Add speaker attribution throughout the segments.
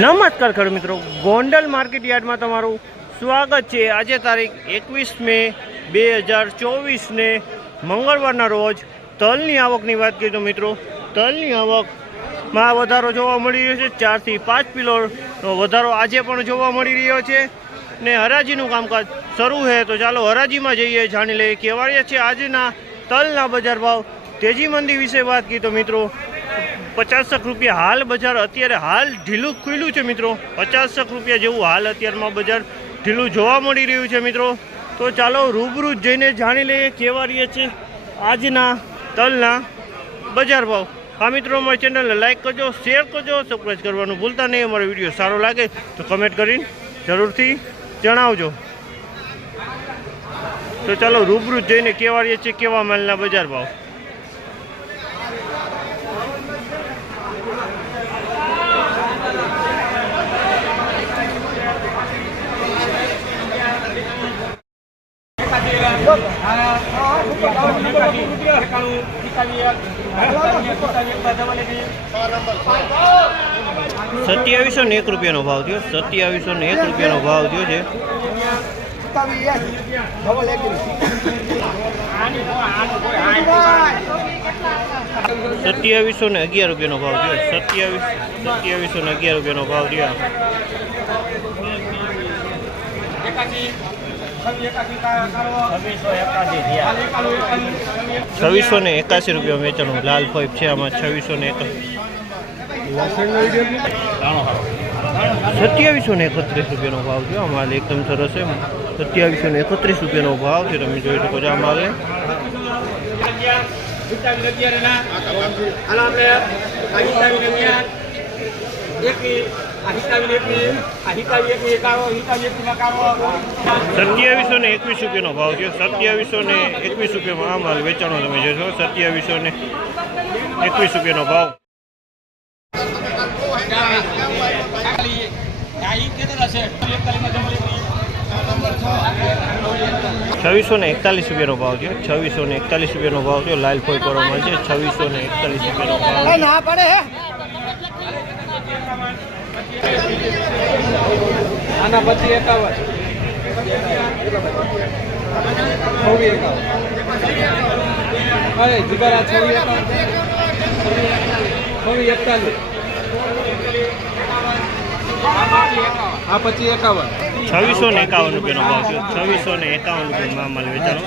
Speaker 1: નમસ્કાર ખેડૂત મિત્રો. ગોંડલ માર્કેટ યાર્ડમાં તમારું સ્વાગત છે. આજે તારીખ એકવીસ મે બે હજાર ચોવીસને મંગળવારના રોજ તલની આવકની વાત કરીએ તો મિત્રો, તલની આવકમાં વધારો જોવા મળી રહ્યો છે. ચારથી પાંચ કિલોનો વધારો આજે પણ જોવા મળી રહ્યો છે ને હરાજીનું કામકાજ શરૂ છે તો ચાલો હરાજીમાં જઈએ, જાણી લઈએ કેવાળીએ છે. આજના તલના બજાર ભાવ તેજી મંદી વિશે વાત કરીએ તો મિત્રો પચાસક રૂપિયા હાલ બજાર અત્યારે હાલ ઢીલું ખુલ્યું છે મિત્રો. પચાસક રૂપિયા જેવું હાલ અત્યારમાં બજાર ઢીલું જોવા મળી રહ્યું છે મિત્રો. તો ચાલો રૂબરૂ જઈને જાણી લઈએ કેવા રહીએ છે આજના તલના બજાર ભાવ. આ મિત્રો, અમારી ચેનલને લાઇક કરજો, શેર કરજો સબસ્ક્રાઈબ કરવાનું ભૂલતા નહીં. અમારો વીડિયો સારો લાગે તો કમેન્ટ કરીને જરૂરથી જણાવજો. તો ચાલો રૂબરૂ જઈને કેવા રહીએ છીએ કેવા માલના બજાર ભાવ. સત્યાવીસો ને એક રૂપિયાનો ભાવ થયો. સત્યાવીસો ને એક રૂપિયાનો ભાવ થયો છે. સત્યાવીસો ને અગિયાર રૂપિયાનો ભાવ થયો. સત્યાવીસ, સત્યાવીસો ને અગિયાર રૂપિયાનો ભાવ થયો. છવ્વીસો ને એકાસી રૂપિયા વેચાણું. લાલ પાઇપ છે આમાં છવ્વીસો ને સત્યાવીસો ને એકત્રીસ રૂપિયાનો ભાવ છે. આ માલ એકદમ સરસ છે. સત્યાવીસો ને એકત્રીસ રૂપિયાનો ભાવ છે. તમે જોઈ શકો છો આ માલ સત્યાવીસો ને એકવીસ રૂપિયાનો ભાવ છે સત્યાવીસો ને એકવીસ રૂપિયામાં આ માલ વેચાણો તમે જોશો. સત્યાવીસો ને એકવીસ રૂપિયાનો ભાવ. છવ્વીસો ને એકતાલીસ રૂપિયાનો ભાવ છે છવ્વીસો ને એકતાલીસ રૂપિયાનો ભાવ છે લાલ ફોઈ કરવા માલ છે છવ્વીસો ને એકતાલીસ રૂપિયાનો ભાવ.
Speaker 2: ના પડે આના પછી એકાવન. છવ્વી એકાવન. અરે જીગરા છવ્વી એકાવન. છવ્વી એકતાલીસ. આ પછી એકાવન.
Speaker 1: છવ્વીસો ને એકાવન રૂપિયાનો ભાવ છે છવ્વીસો ને એકાવન રૂપિયાનો આ માલ વેચાણો.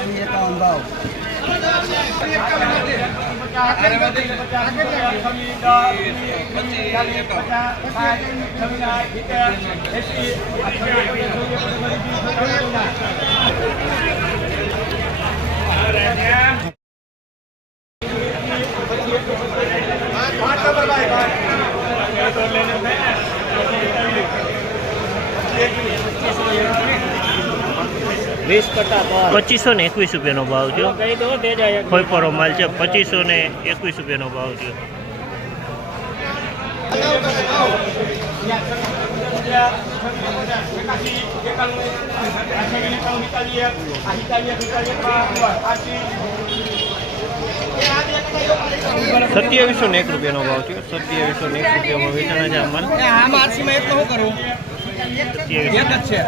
Speaker 1: પચીસો ને એકવીસ રૂપિયાનો ભાવ છે કોઈ પરો માલ છે પચીસો ને એકવીસ રૂપિયાનો ભાવ છે સત્યાવીસો ને એક રૂપિયાનો ભાવ છે સત્યાવીસો ને એક રૂપિયામાં વેચાણા છે અમારે
Speaker 2: આમાં આરસીમાં એટલું શું કરું
Speaker 1: સત્યાવીસ